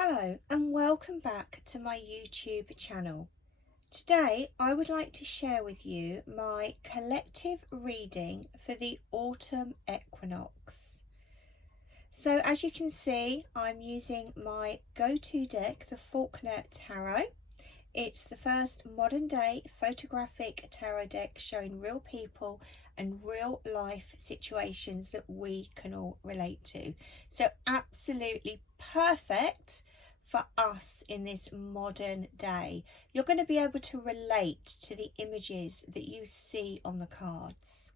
Hello and welcome back to my YouTube channel. Today I would like to share with you my collective reading for the Autumn Equinox. So as you can see, I'm using my go-to deck, the Faulkner Tarot. It's the first modern day photographic tarot deck showing real people and real life situations that we can all relate to. So absolutely perfect for us in this modern day. You're going to be able to relate to the images that you see on the cards.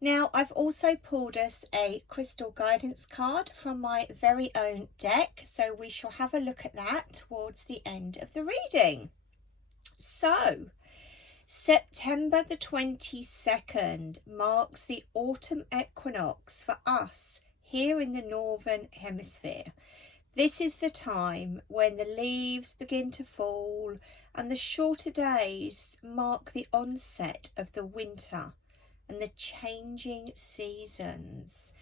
Now, I've also pulled us a crystal guidance card from my very own deck, so we shall have a look at that towards the end of the reading. So, September the 22nd marks the autumn equinox for us here in the Northern Hemisphere. This is the time when the leaves begin to fall and the shorter days mark the onset of the winter and the changing seasons.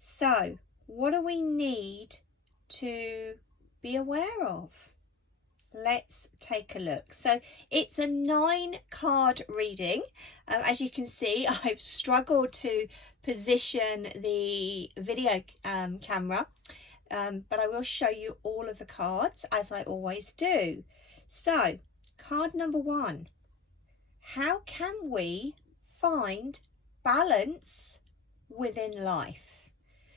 So, what do we need to be aware of? Let's take a look. So it's a 9-card reading. As you can see, I've struggled to position the video camera, but I will show you all of the cards as I always do. So card number 1, how can we find balance within life?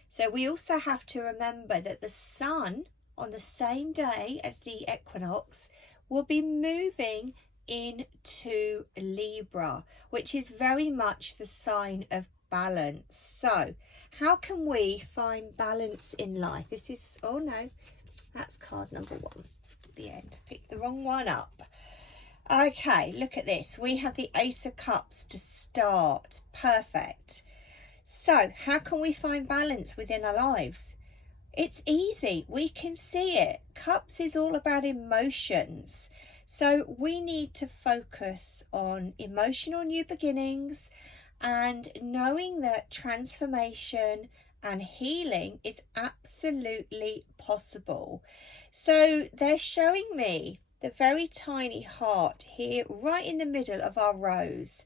So we also have to remember that the sun on the same day as the equinox will be moving into Libra, which is very much the sign of balance. So how can we find balance in life? This is, oh no, that's card number 1 at the end. Picked the wrong one up. Okay, look at this. We have the Ace of Cups to start. Perfect. So how can we find balance within our lives? It's easy, we can see it. Cups is all about emotions. So we need to focus on emotional new beginnings and knowing that transformation and healing is absolutely possible. So they're showing me the very tiny heart here right in the middle of our rose.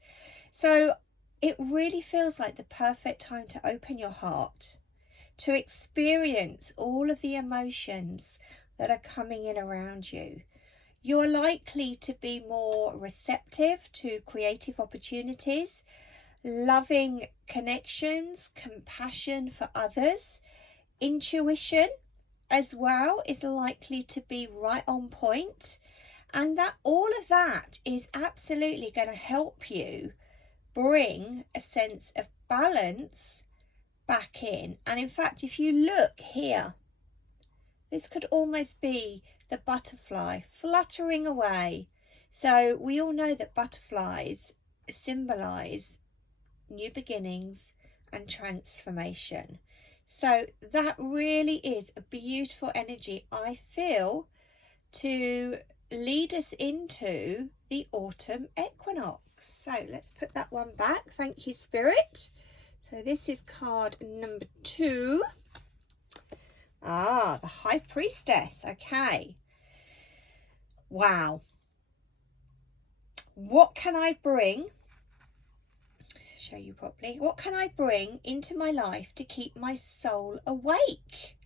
So it really feels like the perfect time to open your heart, to experience all of the emotions that are coming in around you. You're likely to be more receptive to creative opportunities, loving connections, compassion for others. Intuition as well is likely to be right on point, and that all of that is absolutely going to help you bring a sense of balance back in. And in fact, if you look here, this could almost be the butterfly fluttering away. So we all know that butterflies symbolize new beginnings and transformation. So that really is a beautiful energy, I feel, to lead us into the autumn equinox. So let's put that one back. Thank you, Spirit. So this is card number 2. The High Priestess. Okay. Wow. What can I bring? Show you properly. What can I bring into my life to keep my soul awake?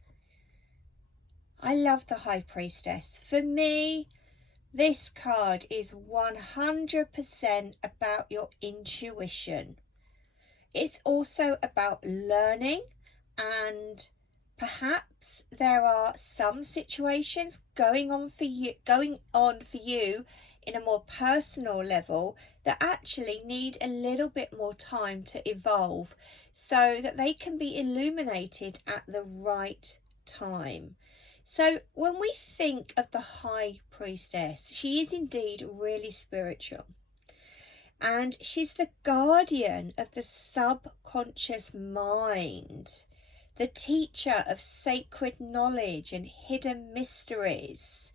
I love the High Priestess. For me, this card is 100% about your intuition. It's also about learning, and perhaps there are some situations going on for you in a more personal level that actually need a little bit more time to evolve so that they can be illuminated at the right time. So when we think of the High Priestess, she is indeed really spiritual. And she's the guardian of the subconscious mind, the teacher of sacred knowledge and hidden mysteries.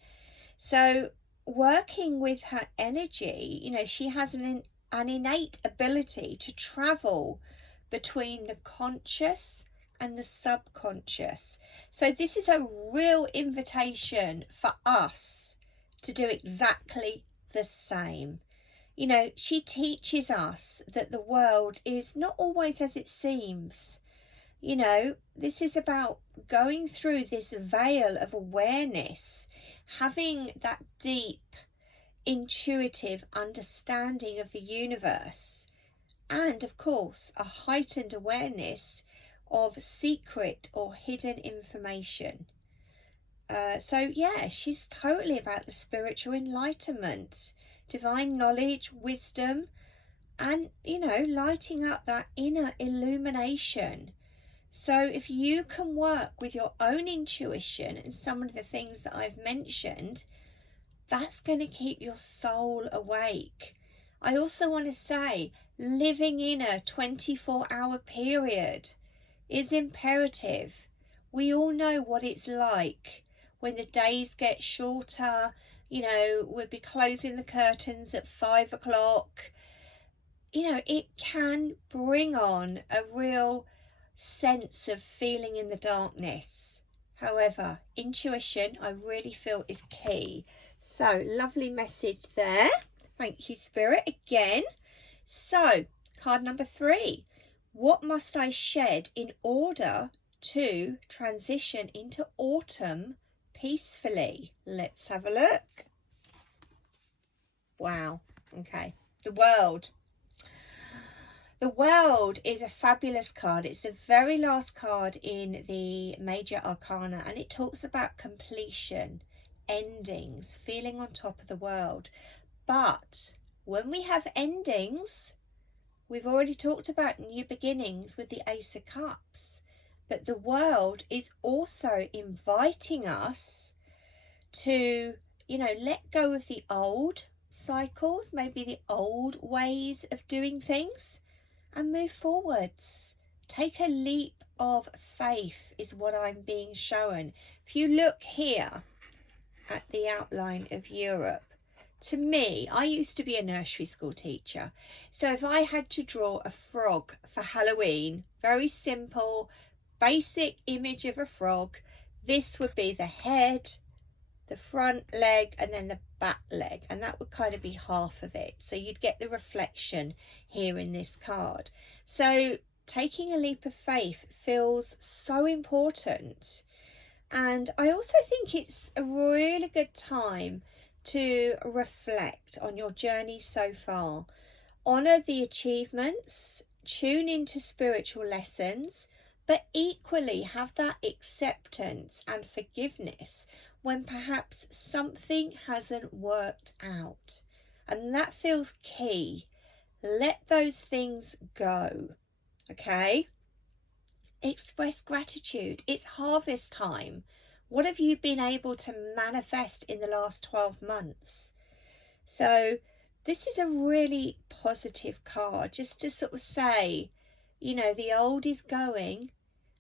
So working with her energy, you know, she has an innate ability to travel between the conscious and the subconscious. So this is a real invitation for us to do exactly the same. You know, she teaches us that the world is not always as it seems. You know, this is about going through this veil of awareness, having that deep, intuitive understanding of the universe, and of course, a heightened awareness of secret or hidden information. So yeah, she's totally about the spiritual enlightenment, divine knowledge, wisdom, and, you know, lighting up that inner illumination. So if you can work with your own intuition and some of the things that I've mentioned, that's going to keep your soul awake. I also want to say, living in a 24-hour period is imperative. We all know what it's like when the days get shorter. You know, we'll be closing the curtains at 5 o'clock. You know, it can bring on a real sense of feeling in the darkness. However, intuition, I really feel, is key. So, lovely message there. Thank you, Spirit, again. So, card number 3. What must I shed in order to transition into autumn peacefully? Let's have a look. Wow. Okay. The World. The World is a fabulous card. It's the very last card in the Major Arcana, and it talks about completion, endings, feeling on top of the world. But when we have endings, we've already talked about new beginnings with the Ace of Cups. But the World is also inviting us to, you know, let go of the old cycles, maybe the old ways of doing things, and move forwards. Take a leap of faith is what I'm being shown. If you look here at the outline of Europe, to me, I used to be a nursery school teacher. So if I had to draw a frog for Halloween, very simple, basic image of a frog, this would be the head, the front leg, and then the back leg, and that would kind of be half of it. So you'd get the reflection here in this card. So taking a leap of faith feels so important. And I also think it's a really good time to reflect on your journey so far. Honor the achievements, tune into spiritual lessons, but equally have that acceptance and forgiveness when perhaps something hasn't worked out. And that feels key. Let those things go, okay? Express gratitude. It's harvest time. What have you been able to manifest in the last 12 months? So this is a really positive card, just to sort of say, you know, the old is going.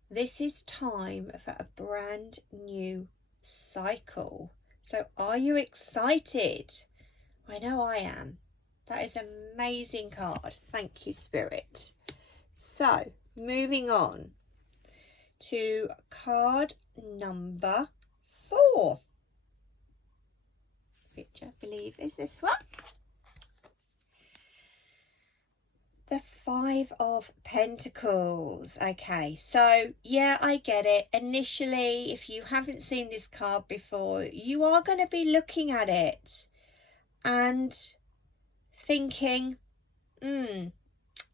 This is time for a brand new cycle. So are you excited? I know I am. That is an amazing card. Thank you, Spirit. So moving on to card number 4, which I believe is this one. The 5 of Pentacles. Okay, so yeah, I get it. Initially, if you haven't seen this card before, you are going to be looking at it and thinking,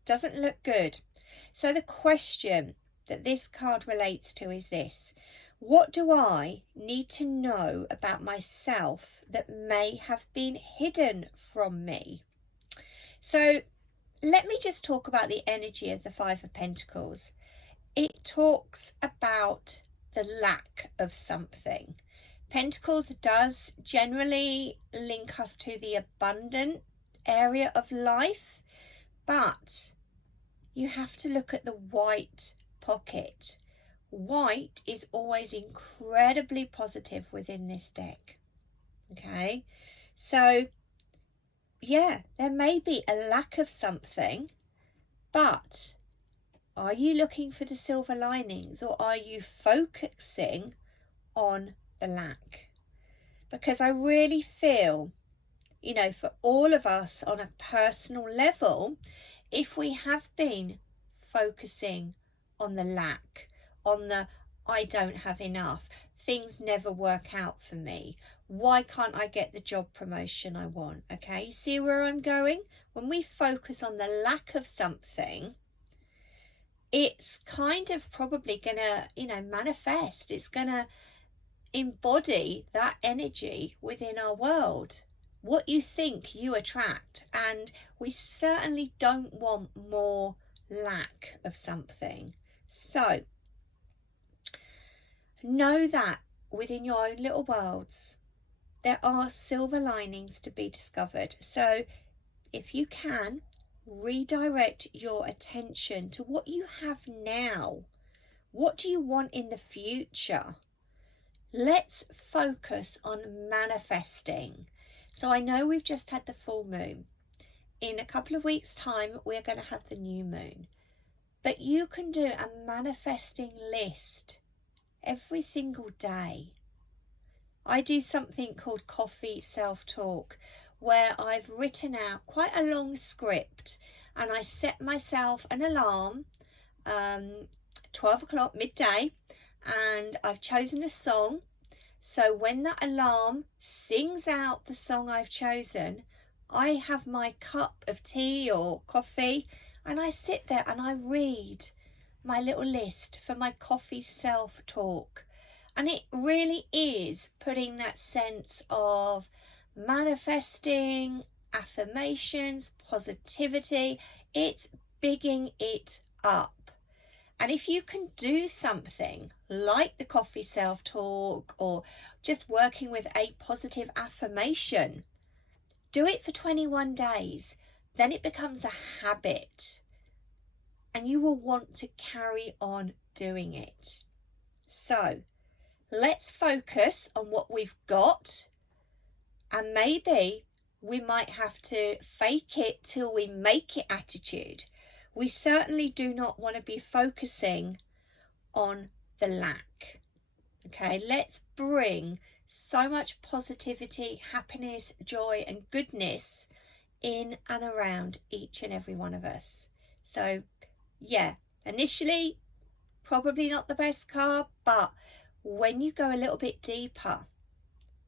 doesn't look good. So the question that this card relates to is this: what do I need to know about myself that may have been hidden from me? So let me just talk about the energy of the 5 of Pentacles. It talks about the lack of something. Pentacles does generally link us to the abundant area of life, but you have to look at the white pocket. White is always incredibly positive within this deck. Okay, so yeah, there may be a lack of something, but Are you looking for the silver linings, or are you focusing on the lack? Because I really feel, you know, for all of us on a personal level, if we have been focusing on the lack, on the I don't have enough, things never work out for me, why can't I get the job promotion I want? Okay, see where I'm going? When we focus on the lack of something, it's kind of probably gonna, you know, manifest. It's gonna embody that energy within our world. What you think, you attract. And we certainly don't want more lack of something. So know that within your own little worlds, there are silver linings to be discovered. So if you can, redirect your attention to what you have now. What do you want in the future? Let's focus on manifesting. So I know we've just had the full moon. In a couple of weeks' time, we're going to have the new moon. But you can do a manifesting list every single day. I do something called coffee self-talk, where I've written out quite a long script, and I set myself an alarm, 12 o'clock midday, and I've chosen a song. So when that alarm sings out the song I've chosen, I have my cup of tea or coffee, and I sit there and I read my little list for my coffee self-talk. And it really is putting that sense of manifesting, affirmations, positivity. It's bigging it up. And if you can do something like the coffee self-talk, or just working with a positive affirmation, do it for 21 days. Then it becomes a habit, and you will want to carry on doing it. So let's focus on what we've got, and maybe we might have to fake it till we make it attitude. We certainly do not want to be focusing on the lack. Okay, let's bring so much positivity, happiness, joy and goodness in and around each and every one of us. So yeah, initially probably not the best card, but when you go a little bit deeper,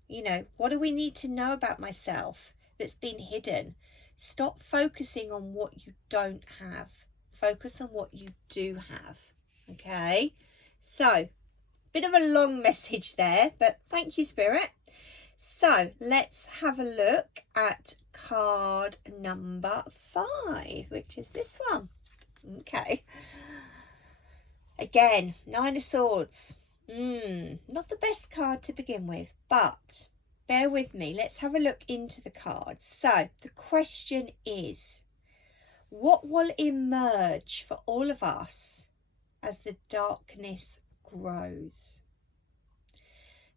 you know, what do we need to know about myself that's been hidden? Stop focusing on what you don't have. Focus on what you do have. Okay, so bit of a long message there, but thank you, Spirit. So let's have a look at card number 5, which is this one. Okay, again, 9 of Swords. Not the best card to begin with, but bear with me. Let's have a look into the cards. So the question is, what will emerge for all of us as the darkness grows?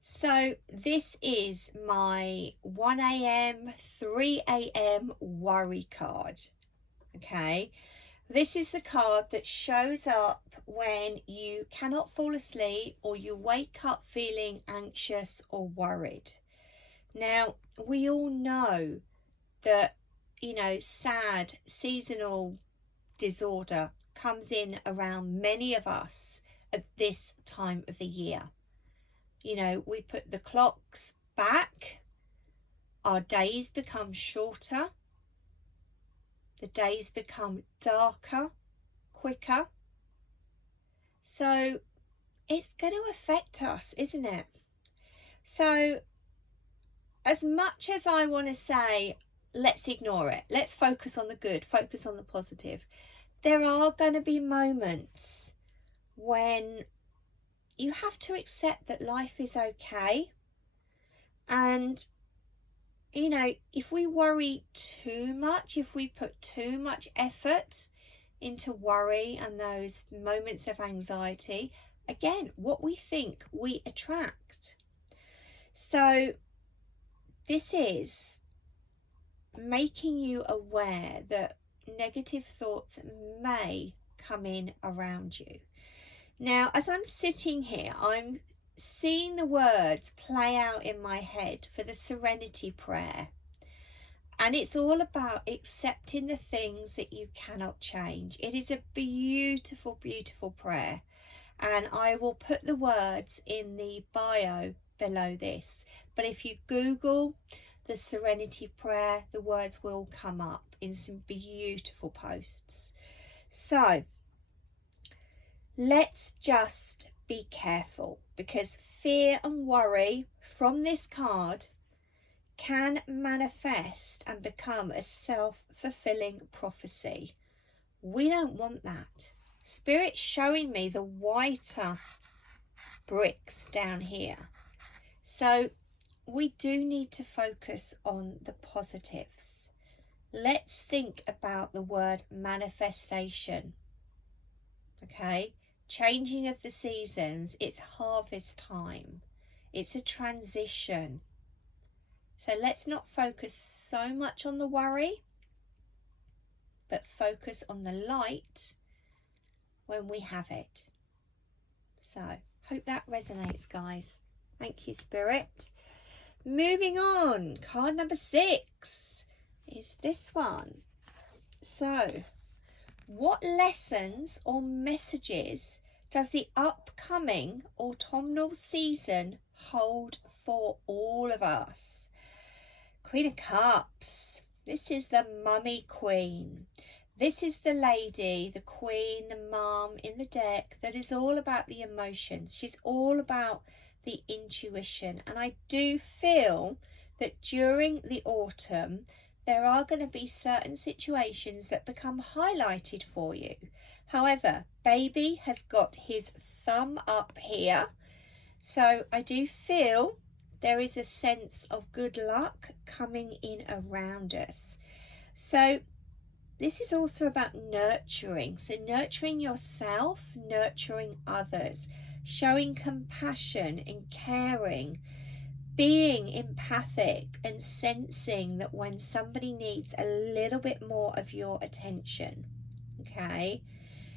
So this is my 1 a.m, 3 a.m. worry card. Okay, this is the card that shows up when you cannot fall asleep, or you wake up feeling anxious or worried. Now, we all know that, you know, sad seasonal disorder comes in around many of us at this time of the year. You know, we put the clocks back, our days become shorter, the days become darker, quicker. So it's going to affect us, isn't it? So as much as I want to say, let's ignore it, let's focus on the good, focus on the positive, there are going to be moments when you have to accept that life is okay. And, you know, if we worry too much, if we put too much effort into worry and those moments of anxiety, again, what we think we attract. So this is making you aware that negative thoughts may come in around you. Now, as I'm sitting here, I'm seeing the words play out in my head for the Serenity Prayer. And it's all about accepting the things that you cannot change. It is a beautiful, beautiful prayer. And I will put the words in the bio below this. But if you Google the Serenity Prayer, the words will come up in some beautiful posts. So let's just be careful, because fear and worry from this card can manifest and become a self-fulfilling prophecy. We don't want that. Spirit's showing me the whiter bricks down here. So we do need to focus on the positives. Let's think about the word manifestation. Okay, changing of the seasons, it's harvest time. It's a transition. So let's not focus so much on the worry, but focus on the light when we have it. So hope that resonates, guys. Thank you, Spirit. Moving on, card number 6 is this one. So what lessons or messages does the upcoming autumnal season hold for all of us? Queen of Cups. This is the mummy queen. This is the lady, the queen, the mum in the deck that is all about the emotions. She's all about the intuition. And I do feel that during the autumn, there are going to be certain situations that become highlighted for you. However, baby has got his thumb up here. So I do feel there is a sense of good luck coming in around us. So this is also about nurturing. So nurturing yourself, nurturing others, showing compassion and caring, being empathic and sensing that when somebody needs a little bit more of your attention. Okay,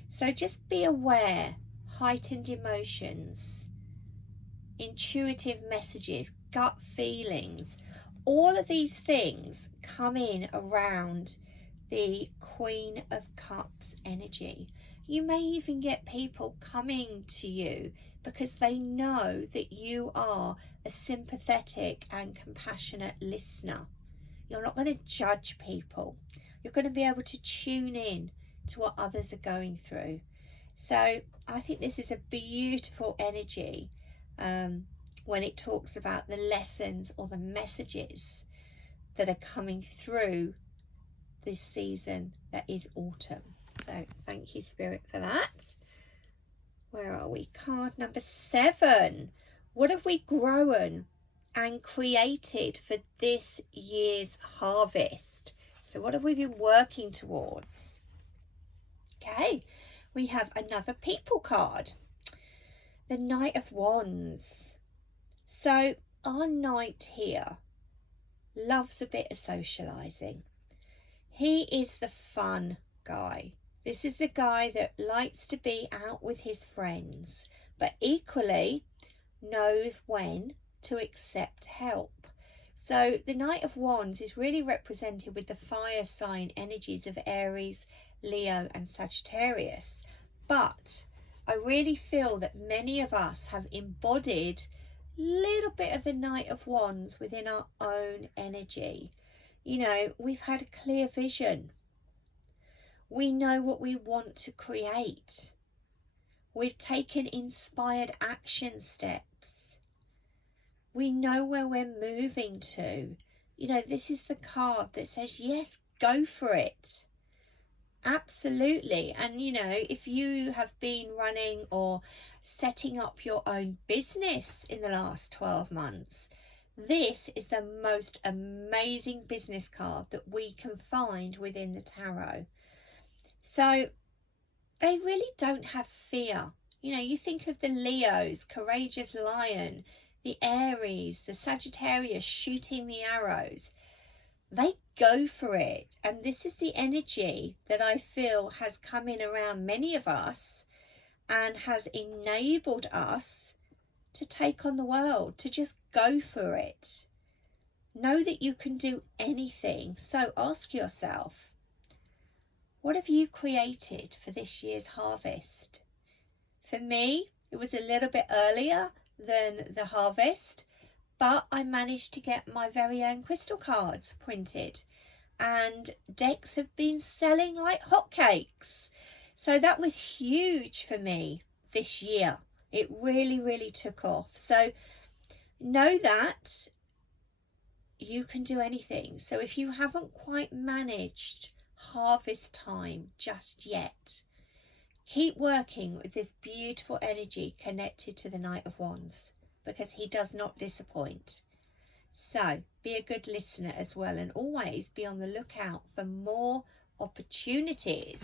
so just be aware, heightened emotions, intuitive messages, gut feelings, all of these things come in around the Queen of Cups energy. You may even get people coming to you because they know that you are a sympathetic and compassionate listener. You're not going to judge people. You're going to be able to tune in to what others are going through. So I think this is a beautiful energy when it talks about the lessons or the messages that are coming through this season that is autumn. So thank you, Spirit, for that. Where are we? Card number 7. What have we grown and created for this year's harvest? So what have we been working towards? Okay, we have another people card. The Knight of Wands. So our knight here loves a bit of socialising. He is the fun guy. This is the guy that likes to be out with his friends, but equally knows when to accept help. So the Knight of Wands is really represented with the fire sign energies of Aries, Leo and Sagittarius. But I really feel that many of us have embodied a little bit of the Knight of Wands within our own energy. You know, we've had a clear vision. We know what we want to create. We've taken inspired action steps. We know where we're moving to. You know, this is the card that says, yes, go for it. Absolutely. And, you know, if you have been running or setting up your own business in the last 12 months, this is the most amazing business card that we can find within the tarot. So they really don't have fear. You know, you think of the Leos, courageous lion, the Aries, the Sagittarius shooting the arrows. they go for it. And this is the energy that I feel has come in around many of us and has enabled us to take on the world, to just go for it. Know that you can do anything. So ask yourself, what have you created for this year's harvest? For me, it was a little bit earlier than the harvest, but I managed to get my very own crystal cards printed, and decks have been selling like hotcakes. So that was huge for me this year. It really, really took off. So know that you can do anything. So if you haven't quite managed harvest time just yet, keep working with this beautiful energy connected to the Knight of Wands, because he does not disappoint. So be a good listener as well, and always be on the lookout for more opportunities.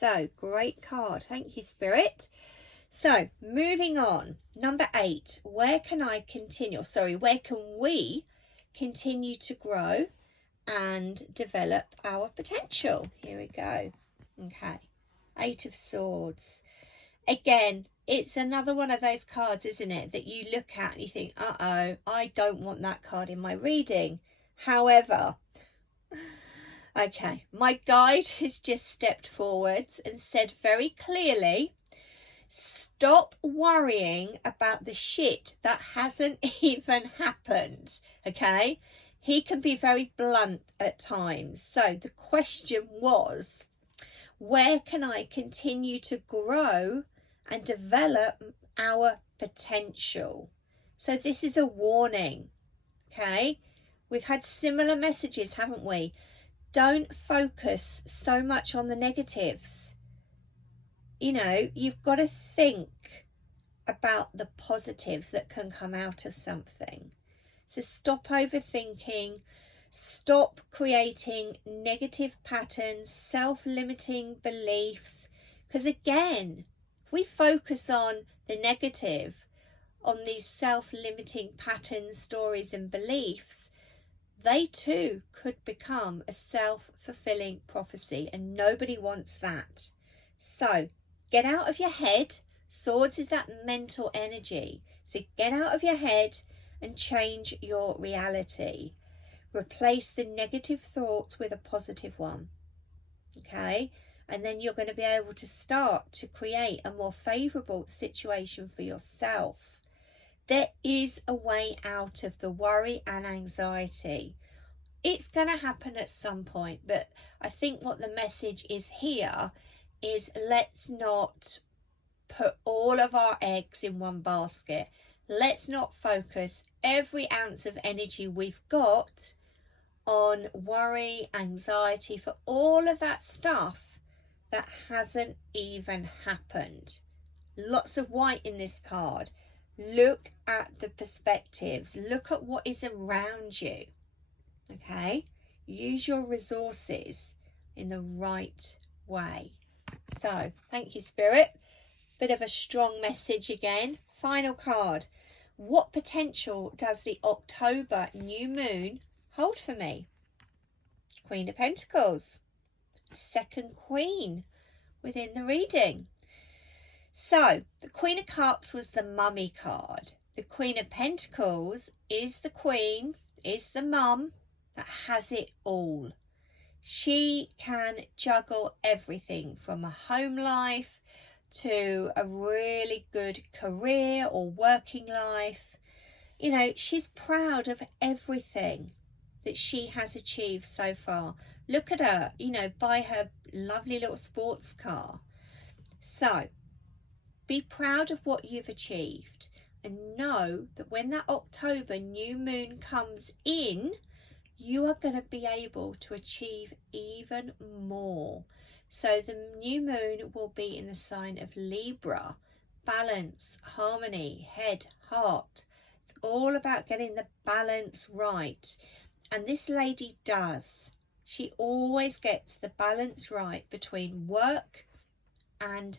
So great card. Thank you, Spirit. So moving on, number 8, where can we continue to grow and develop our potential? Here we go. Okay, 8 of Swords. Again, it's another one of those cards, isn't it, that you look at and you think, uh-oh, I don't want that card in my reading. However, okay, my guide has just stepped forwards and said very clearly, stop worrying about the shit that hasn't even happened, okay? He can be very blunt at times. So the question was, where can I continue to grow and develop our potential? So this is a warning, okay? We've had similar messages, haven't we? Don't focus so much on the negatives. You know, you've got to think about the positives that can come out of something. So stop overthinking, stop creating negative patterns, self-limiting beliefs. Because again, if we focus on the negative, on these self-limiting patterns, stories and beliefs, they too could become a self-fulfilling prophecy, and nobody wants that. So get out of your head. Swords is that mental energy. So get out of your head and change your reality. Replace the negative thoughts with a positive one. Okay? And then you're going to be able to start to create a more favourable situation for yourself. There is a way out of the worry and anxiety. It's going to happen at some point, but I think what the message is here is, let's not put all of our eggs in one basket. Let's not focus every ounce of energy we've got on worry, anxiety, for all of that stuff that hasn't even happened. Lots of white in this card. Look at the perspectives. Look at what is around you. Okay? Use your resources in the right way. So, thank you, Spirit. Bit of a strong message again. Final card. What potential does the October new moon hold for me? Queen of Pentacles. Second Queen within the reading. So, the Queen of Cups was the mummy card. The Queen of Pentacles is the queen, is the mum that has it all. She can juggle everything from a home life to a really good career or working life. You know, she's proud of everything that she has achieved so far. Look at her, you know, buy her lovely little sports car. So, be proud of what you've achieved, and know that when that October new moon comes in, you are going to be able to achieve even more. So the new moon will be in the sign of Libra. Balance, harmony, head, heart. It's all about getting the balance right. And this lady does. She always gets the balance right between work and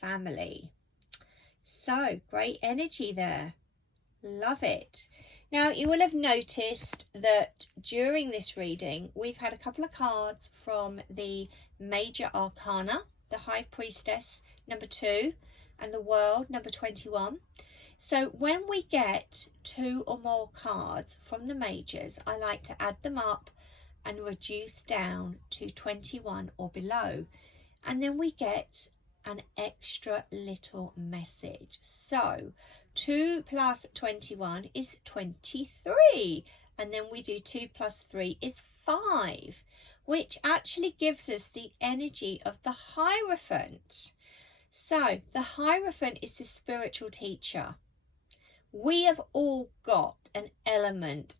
family. So, great energy there. Love it. Now, you will have noticed that during this reading, we've had a couple of cards from the major arcana, the High Priestess, number 2, and the World, number 21. So when we get 2 or more cards from the majors, I like to add them up and reduce down to 21 or below. And then we get an extra little message. So 2 plus 21 is 23, and then we do 2 plus 3 is 5, which actually gives us the energy of the Hierophant. So the Hierophant is the spiritual teacher. We have all got an element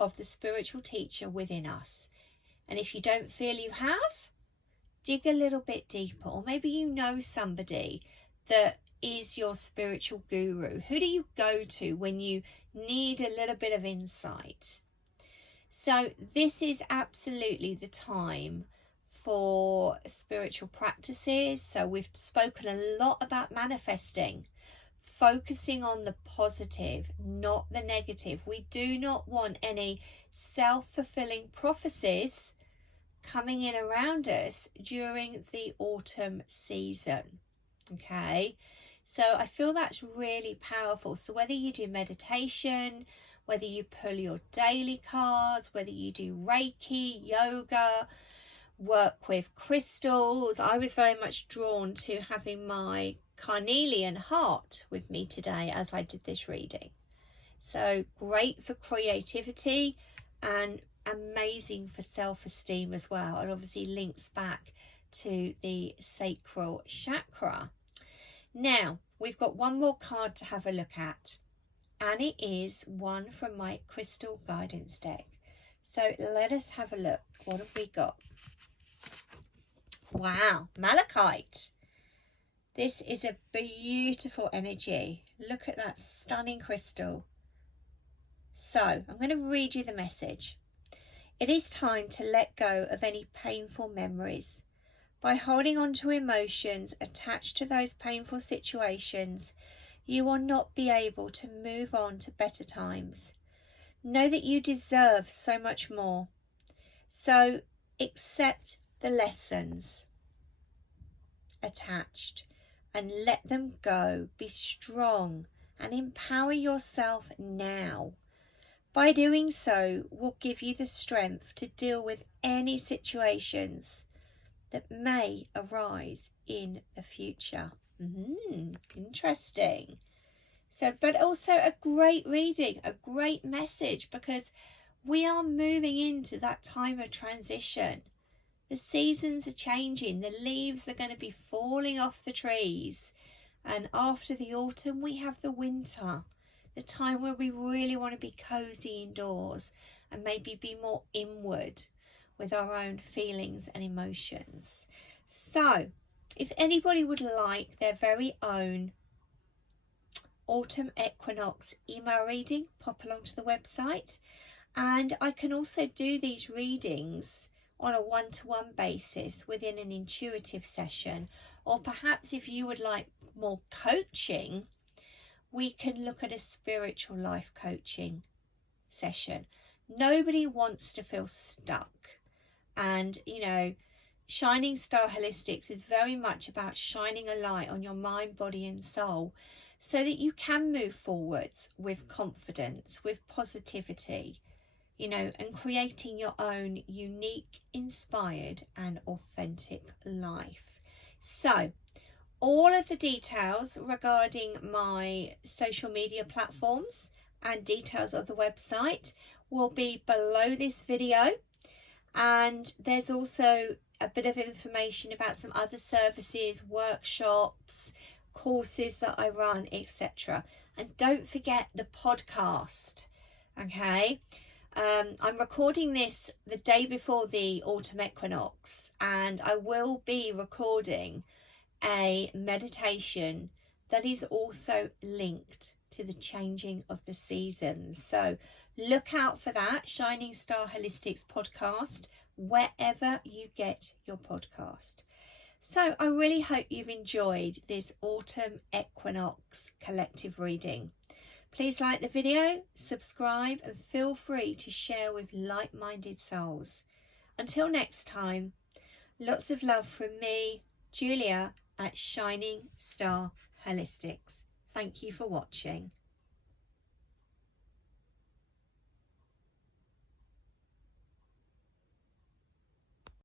of the spiritual teacher within us, and if you don't feel you have, dig a little bit deeper, or maybe you know somebody that is your spiritual guru. Who do you go to when you need a little bit of insight? So this is absolutely the time for spiritual practices. So we've spoken a lot about manifesting, focusing on the positive, not the negative. We do not want any self-fulfilling prophecies coming in around us during the autumn season. Okay, so I feel that's really powerful. So whether you do meditation, whether you pull your daily cards, whether you do Reiki, yoga, work with crystals. I was very much drawn to having my carnelian heart with me today as I did this reading. So great for creativity and amazing for self-esteem as well, and obviously links back to the sacral chakra. Now we've got one more card to have a look at, and it is one from my crystal guidance deck. So let us have a look. What have we got? Wow, malachite. This is a beautiful energy. Look at that stunning crystal. So I'm going to read you the message. It is time to let go of any painful memories. By holding on to emotions attached to those painful situations, you will not be able to move on to better times. Know that you deserve so much more. So accept the lessons attached and let them go. Be strong and empower yourself now. By doing so, will give you the strength to deal with any situations that may arise in the future. Interesting. So, but also a great reading, a great message, because we are moving into that time of transition. The seasons are changing. The leaves are going to be falling off the trees. And after the autumn, we have the winter, the time where we really want to be cozy indoors and maybe be more inward with our own feelings and emotions. So if anybody would like their very own autumn equinox email reading, pop along to the website. And I can also do these readings on a one-to-one basis within an intuitive session, or perhaps if you would like more coaching, we can look at a spiritual life coaching session. Nobody wants to feel stuck, and you know, Shining Star Holistics is very much about shining a light on your mind, body and soul, so that you can move forwards with confidence, with positivity, you know, and creating your own unique, inspired and authentic life. So all of the details regarding my social media platforms and details of the website will be below this video, and there's also a bit of information about some other services, workshops, courses that I run, etc. And don't forget the podcast. Okay, I'm recording this the day before the autumn equinox, and I will be recording a meditation that is also linked to the changing of the seasons. So look out for that, Shining Star Holistics podcast, wherever you get your podcast. So I really hope you've enjoyed this autumn equinox collective reading. Please like the video, subscribe, and feel free to share with like-minded souls. Until next time, lots of love from me, Julia, at Shining Starr Holistics. Thank you for watching.